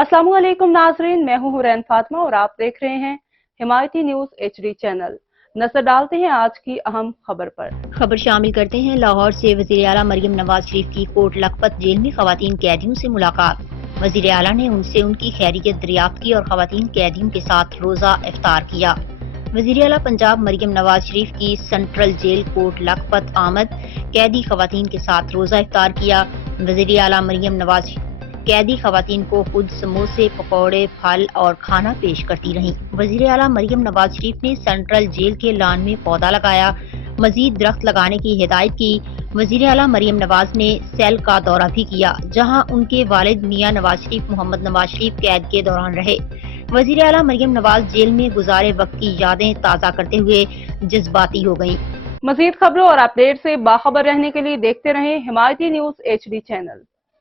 अस्सलामुअलैकुम नाजरीन, मैं हूं हुरैन फातिमा और आप देख रहे हैं हिमायती न्यूज HD चैनल। नजर डालते हैं आज की अहम खबर पर। खबर शामिल करते हैं। लाहौर से वज़ीर आला मरियम नवाज शरीफ की कोट लखपत जेल में खवातीन कैदियों से मुलाकात। वज़ीर आला ने उनसे उनकी खैरियत दरियाफ्त की और खवातीन कैदियों के साथ रोजा इफ्तार किया। वज़ीर आला पंजाब मरियम नवाज शरीफ की सेंट्रल जेल कोट लखपत आमद, कैदी खवातीन के साथ रोजा इफ्तार किया। वज़ीर आला मरियम नवाज कैदी खवातीन को खुद समोसे, पकौड़े, फल और खाना पेश करती रहीं। वज़ीर आला मरियम नवाज शरीफ ने सेंट्रल जेल के लान में पौधा लगाया, मजीद दरख्त लगाने की हिदायत की। वज़ीर आला मरियम नवाज ने सेल का दौरा भी किया, जहां उनके वालिद मियां नवाज शरीफ मोहम्मद नवाज शरीफ कैद के दौरान रहे। वज़ीर आला मरियम नवाज जेल में गुजारे वक्त की यादें ताज़ा करते हुए जज्बाती हो गईं। मजीद खबरों और अपडेट से बाखबर रहने के लिए देखते रहें हिमायती न्यूज HD चैनल।